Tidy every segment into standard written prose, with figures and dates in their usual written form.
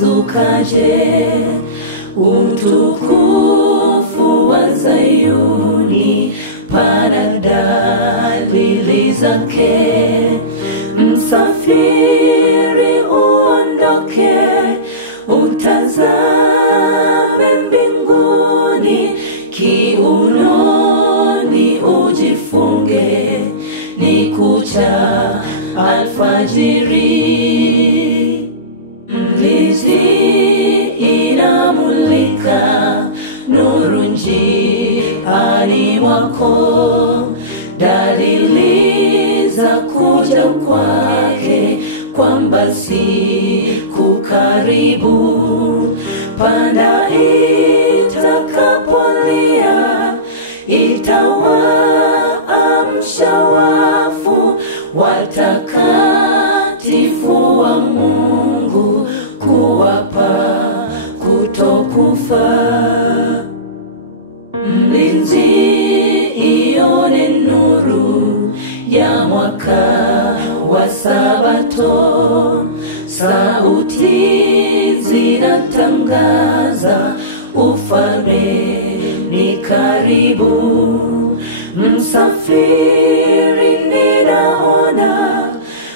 uzukaje, utukufu wa Zayuni pana dalili zake. Msafiri uondoke, utazame mbinguni, kiunoni ujifunge, ni kucha alfajiri. Mlizi inamulika nuru njiani mwako, dalili za kuja kwake, kwamba siku karibu. Panda itakapolia, itawaamsha wafu, watakatifu wa Mungu, kuwapa kutokufa. Mlinzi ione nuru ya mwaka wa Sabato, sauti zinatangaza ufalme ni karibu. Msafiri ninaona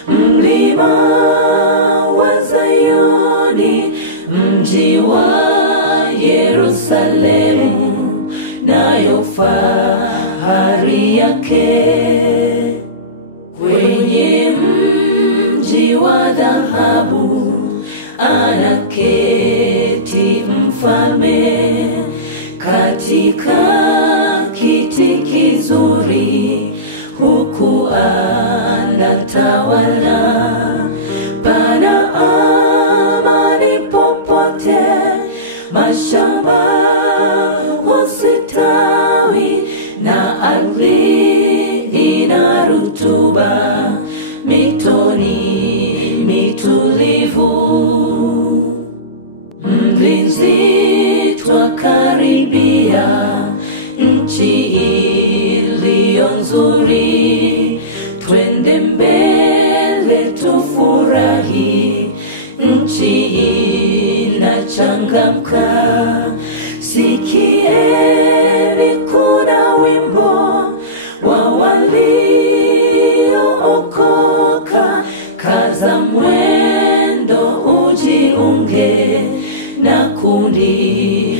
mlima wa Zayuni, mji wa Yerusalemu, nayo fahari yake. Kwenye mji wa dhahabu anaketi mfalme, katika kiti kizuri huku anatawala. Pana amani popote, mashamba husitawi, na ardhi ina rutuba, mitoni mitulivu. Mlinzi twakaribia nchi iliyo nzuri, twende mbele tufurahi, nchi inachangamka. Sikieni kuna wimbo wa waliookoka, kaza mwendo ujiunge na kundi